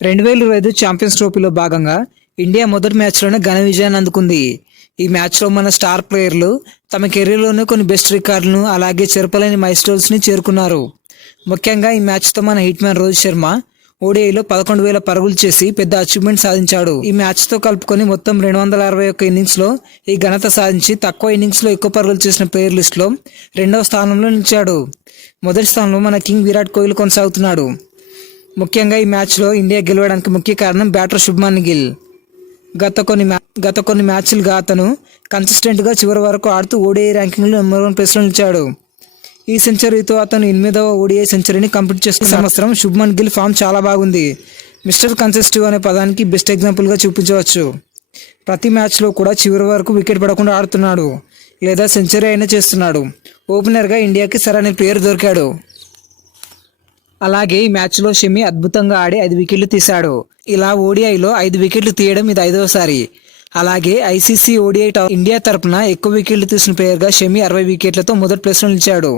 2025 champions ట్రోఫీలో భాగంగా India మొదటి మ్యాచ్లోనే ఘన విజయాన్ని అందుకుంది. ఈ మ్యాచ్లో మన స్టార్ ప్లేయర్లు తమ కెరీర్లోనే కొన్ని బెస్ట్ రికార్డులను అలాగే చెరపలేని మైల్స్టోన్స్ని చేరుకున్నారు. ముఖ్యంగా ఈ మ్యాచ్తో మన హిట్ మ్యాన్ రోహిత్ శర్మ ఓడిఐలో 11,000 పరుగులు చేసి పెద్ద అచీవ్మెంట్ సాధించాడు. ఈ మ్యాచ్తో కలుపుకొని మొత్తం 261 ఇన్నింగ్స్లో ఈ ఘనత సాధించి తక్కువ ఇన్నింగ్స్లో ఎక్కువ పరుగులు చేసిన ప్లేయర్ లిస్టులో 2వ స్థానంలో నిలిచాడు. మొదటి స్థానంలో మన కింగ్ విరాట్ కోహ్లీ కొనసాగుతున్నాడు. ముఖ్యంగా ఈ మ్యాచ్లో ఇండియా గెలవడానికి ముఖ్య కారణం బ్యాటర్ శుభ్మన్ గిల్. గత కొన్ని మ్యాచ్లుగా అతను కన్సిస్టెంట్గా చివరి వరకు ఆడుతూ ఓడిఐ ర్యాంకింగ్లో నెంబర్ 1 ప్లేస్లో నిలిచాడు. ఈ సెంచరీతో అతను 8వ ఓడిఐ సెంచరీని కంప్లీట్ చేసుకున్న సంవత్సరం శుభ్మన్ గిల్ ఫామ్ చాలా బాగుంది. మిస్టర్ కన్సిస్టివ్ అనే పదానికి బెస్ట్ ఎగ్జాంపుల్గా చూపించవచ్చు. ప్రతి మ్యాచ్లో కూడా చివరి వరకు వికెట్ పడకుండా ఆడుతున్నాడు లేదా సెంచరీ అయినా చేస్తున్నాడు. ఓపెనర్గా ఇండియాకి సరైన పేరు దొరికాడు. అలాగే ఈ మ్యాచ్లో షమి అద్భుతంగా ఆడి 5 వికెట్లు తీశాడు. ఇలా ఓడిఐలో 5 వికెట్లు తీయడం ఇది 5వసారి. అలాగే ఐసీసీ ఓడిఐ ఇండియా తరపున ఎక్కువ వికెట్లు తీసిన ప్లేయర్గా షమి 60 వికెట్లతో మొదటి ప్లేస్లో నిలిచాడు.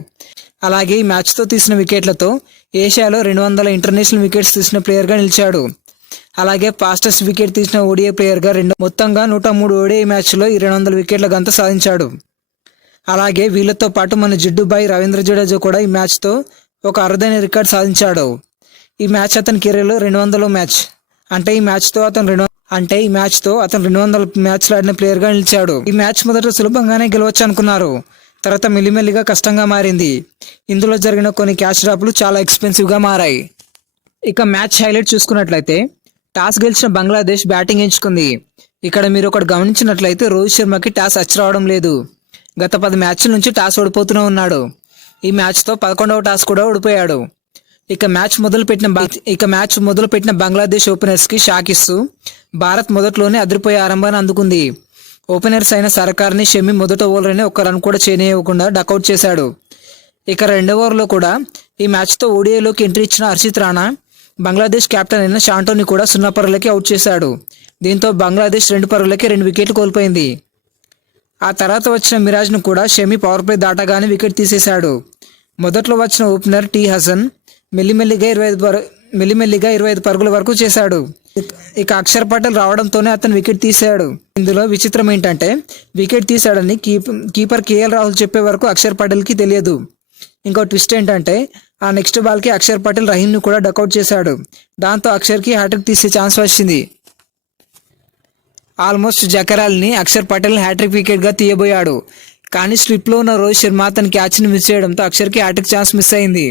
అలాగే ఈ మ్యాచ్తో తీసిన వికెట్లతో ఏషియాలో 200 ఇంటర్నేషనల్ వికెట్స్ తీసిన ప్లేయర్గా నిలిచాడు. అలాగే ఫాస్టెస్ట్ వికెట్ తీసిన ఓడిఐ ప్లేయర్గా మొత్తంగా 103 ఓడిఐ మ్యాచ్లో 200 వికెట్ల గంత సాధించాడు. అలాగే వీళ్ళతో పాటు మన జిడ్డుబాయి రవీంద్ర జడేజా కూడా ఈ మ్యాచ్తో ఒక అరుదైన రికార్డ్ సాధించాడు. ఈ మ్యాచ్ అతని కెరీర్లో 200వ మ్యాచ్. అంటే ఈ మ్యాచ్తో అతను 200 మ్యాచ్లు ఆడిన ప్లేయర్గా నిలిచాడు. ఈ మ్యాచ్ మొదట సులభంగానే గెలవచ్చు అనుకున్నారు. తర్వాత మెల్లిమెల్లిగా కష్టంగా మారింది. ఇందులో జరిగిన కొన్ని క్యాచ్ డ్రాప్లు చాలా ఎక్స్పెన్సివ్గా మారాయి. ఇక మ్యాచ్ హైలైట్ చూసుకున్నట్లయితే టాస్ గెలిచిన బంగ్లాదేశ్ బ్యాటింగ్ ఎంచుకుంది. ఇక్కడ మీరు ఒకటి గమనించినట్లయితే రోహిత్ శర్మకి టాస్ రావడం లేదు. గత 10 మ్యాచ్ల నుంచి టాస్ ఓడిపోతూనే ఉన్నాడు. ఈ మ్యాచ్తో 11వ టాస్ కూడా ఓడిపోయాడు. ఇక మ్యాచ్ మొదలుపెట్టిన బంగ్లాదేశ్ ఓపెనర్స్కి షాక్ ఇస్తూ భారత్ మొదట్లోనే అదిరిపోయే ఆరంభాన్ని అందుకుంది. ఓపెనర్స్ అయిన సర్కార్ని షమి మొదటి ఓవర్లోనే ఒక్క రన్ కూడా చేయనివ్వకుండా డకౌట్ చేశాడు. ఇక 2వ ఓవర్లో కూడా ఈ మ్యాచ్తో ఓడిఐలోకి ఎంట్రీ ఇచ్చిన హర్షిత్ రాణా బంగ్లాదేశ్ కెప్టెన్ అయిన షాంటోని కూడా 0 పరుగులకి అవుట్ చేశాడు. దీంతో బంగ్లాదేశ్ 2 పరుగులకి 2 వికెట్లు కోల్పోయింది. ఆ తర్వాత వచ్చిన మిరాజ్ను కూడా షమి పవర్ ప్లే దాటగానే వికెట్ తీసేశాడు. మొదట్లో వచ్చిన ఓపెనర్ టీ హసన్ మెల్లిమెల్లిగా 25 పరుగుల వరకు చేశాడు. ఇక అక్షర్ పటేల్ రావడంతోనే అతను వికెట్ తీశాడు. ఇందులో విచిత్రం ఏంటంటే వికెట్ తీశాడని కీపర్ కేఎల్ రాహుల్ చెప్పే వరకు అక్షర్ పటేల్కి తెలియదు. ఇంకో ట్విస్ట్ ఏంటంటే ఆ నెక్స్ట్ బాల్కి అక్షర్ పటేల్ రహీంను కూడా డకౌట్ చేశాడు. దాంతో అక్షర్కి హ్యాట్రిక్ తీసే ఛాన్స్ వచ్చింది. ఆల్మోస్ట్ జకరాల్ని అక్షర్ పటేల్ హ్యాట్రిక్ వికెట్గా తీయబోయాడు. కానీ స్లిప్లో ఉన్న రోహిత్ శర్మ అతని క్యాచ్ని మిస్ చేయడంతో అక్షర్కి హ్యాట్రిక్ ఛాన్స్ మిస్ అయింది.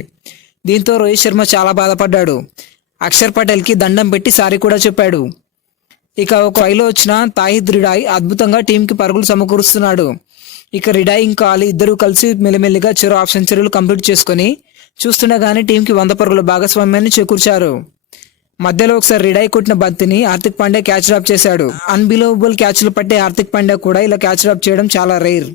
దీంతో రోహిత్ శర్మ చాలా బాధపడ్డాడు. అక్షర్ పటేల్కి దండం పెట్టి సారీ కూడా చెప్పాడు. ఇక ఒక 5లో వచ్చిన తాహిద్ రిడాయ్ అద్భుతంగా టీంకి పరుగులు సమకూరుస్తున్నాడు. ఇక రిడాయ్ ఇంకా అలీ ఇద్దరూ కలిసి మెల్లిమెల్లిగా చెరో హాఫ్ సెంచరీలు కంప్లీట్ చేసుకుని చూస్తుండగానే టీంకి 100 పరుగుల భాగస్వామ్యాన్ని చేకూర్చారు. మధ్యలో ఒకసారి రిడాయ్ కొట్టిన బంతిని హార్దిక్ పాండ్యా క్యాచ్ డ్రాప్ చేశాడు. అన్బిలీవబుల్ క్యాచ్లు పట్టే హార్దిక్ పాండ్యా కూడా ఇలా క్యాచ్ డ్రాప్ చేయడం చాలా రేర్.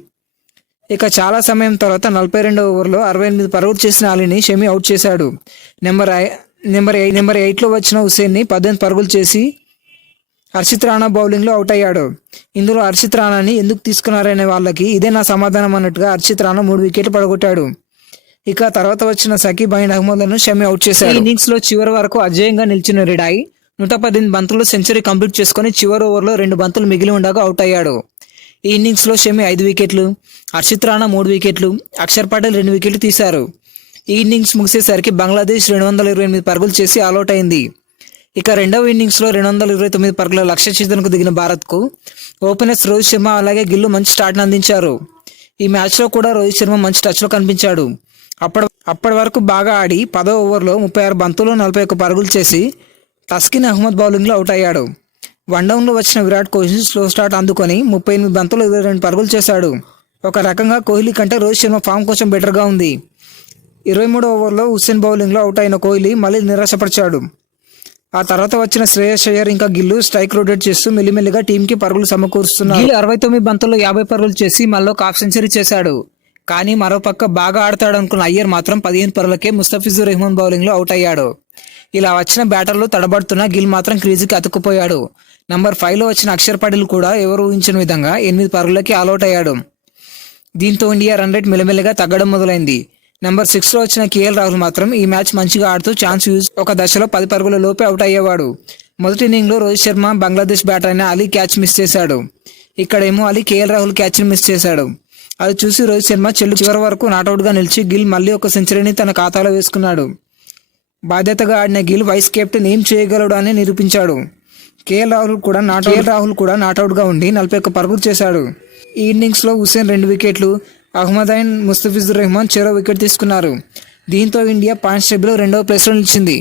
ఇక చాలా సమయం తర్వాత 42వ ఓవర్లో 68 పరుగులు చేసిన అలీని షమి అవుట్ చేశాడు. నెంబర్ 8లో వచ్చిన హుసేన్ని 18 పరుగులు చేసి హర్షిత్ రాణా బౌలింగ్లో అవుట్ అయ్యాడు. ఇందులో హర్షిత్ రాణాని ఎందుకు తీసుకున్నారనే వాళ్ళకి ఇదే నా సమాధానం అన్నట్టుగా హర్షిత్ రాణా 3 వికెట్లు పడగొట్టాడు. ఇక తర్వాత వచ్చిన సకీబ్ అండ్ అహ్మద్లను షమి అవుట్ చేశాడు. ఇన్నింగ్స్ లో చివరి వరకు అజేయంగా నిలిచిన రిడాయ్ 118 బంతుల్లో సెంచరీ కంప్లీట్ చేసుకుని చివరి ఓవర్లో 2 బంతులు మిగిలి ఉండగా అవుట్ అయ్యాడు. ఈ ఇన్నింగ్స్ లో షమి 5 వికెట్లు, హర్షిత్ రాణా 3 వికెట్లు, అక్షర్ పటేల్ 2 వికెట్లు తీశారు. ఈ ఇన్నింగ్స్ ముగిసేసరికి బంగ్లాదేశ్ 228 పరుగులు చేసి ఆల్అౌట్ అయింది. ఇక 2వ ఇన్నింగ్స్ లో 229 పరుగుల లక్ష్య ఛేదనకు దిగిన భారత్కు ఓపెనర్స్ రోహిత్ శర్మ అలాగే గిల్లు మంచి స్టార్ట్ని అందించారు. ఈ మ్యాచ్లో కూడా రోహిత్ శర్మ మంచి టచ్లో కనిపించాడు. అప్పటి వరకు బాగా ఆడి 10వ ఓవర్లో 36 బంతుల్లో 41 పరుగులు చేసి తస్కిన్ అహ్మద్ బౌలింగ్లో అవుట్ అయ్యాడు. 1 డౌన్లో వచ్చిన విరాట్ కోహ్లీ స్లో స్టార్ట్ అందుకొని 38 బంతుల్లో 22 పరుగులు చేశాడు. ఒక రకంగా కోహ్లీ కంటే రోహిత్ శర్మ ఫామ్ కొంచెం బెటర్గా ఉంది. 23వ ఓవర్లో హుస్సేన్ బౌలింగ్లో అవుట్ అయిన కోహ్లీ మళ్ళీ నిరాశపరిచాడు. ఆ తర్వాత వచ్చిన శ్రేయస్ అయ్యర్ ఇంకా గిల్లు స్ట్రైక్ రొటేట్ చేస్తూ మెల్లిమెల్లిగా టీంకి పరుగులు సమకూరుస్తున్నారు. 69 బంతుల్లో 50 పరుగులు చేసి మళ్ళీ హాఫ్ సెంచరీ చేశాడు. కానీ మరోపక్క బాగా ఆడతాడనుకున్న అయ్యర్ మాత్రం 15 పరుగులకే ముస్తఫిజుర్ రెహమాన్ బౌలింగ్లో అవుట్ అయ్యాడు. ఇలా వచ్చిన బ్యాటర్లు తడబడుతున్న గిల్ మాత్రం క్రీజుకి అతుక్కుపోయాడు. నంబర్ 5లో వచ్చిన అక్షర్ పటేల్ కూడా ఎవరు ఊహించిన విధంగా 8 పరుగులకి ఆల్అౌట్ అయ్యాడు. దీంతో ఇండియా రన్ రేట్ మెల్లమెల్లగా తగ్గడం మొదలైంది. నెంబర్ 6లో వచ్చిన కేఎల్ రాహుల్ మాత్రం ఈ మ్యాచ్ మంచిగా ఆడుతూ ఛాన్స్ యూజ్ ఒక దశలో 10 పరుగుల లోపే అవుట్ అయ్యేవాడు. మొదటి ఇన్నింగ్లో రోహిత్ శర్మ బంగ్లాదేశ్ బ్యాటర్ అయిన అలీ క్యాచ్ మిస్ చేశాడు. ఇక్కడేమో అలీ కేఎల్ రాహుల్ క్యాచ్ని మిస్ చేశాడు. అది చూసి రోహిత్ శర్మ చివరి వరకు నాటౌట్గా నిలిచి గిల్ మళ్ళీ ఒక సెంచరీని తన ఖాతాలో వేసుకున్నాడు. బాధ్యతగా ఆడిన గిల్ వైస్ కెప్టెన్ ఏం చేయగలడు అని నిరూపించాడు. కేఎల్ రాహుల్ కూడా నాటౌట్గా ఉండి 41 పరుగులు చేశాడు. ఈ ఇన్నింగ్స్లో హుసేన్ 2 వికెట్లు, అహ్మదైన్, ముస్తఫిజుర్ రెహమాన్ చెరో వికెట్ తీసుకున్నారు. దీంతో ఇండియా పాయింట్స్ టేబుల్లో 2వ ప్లేస్లో నిలిచింది.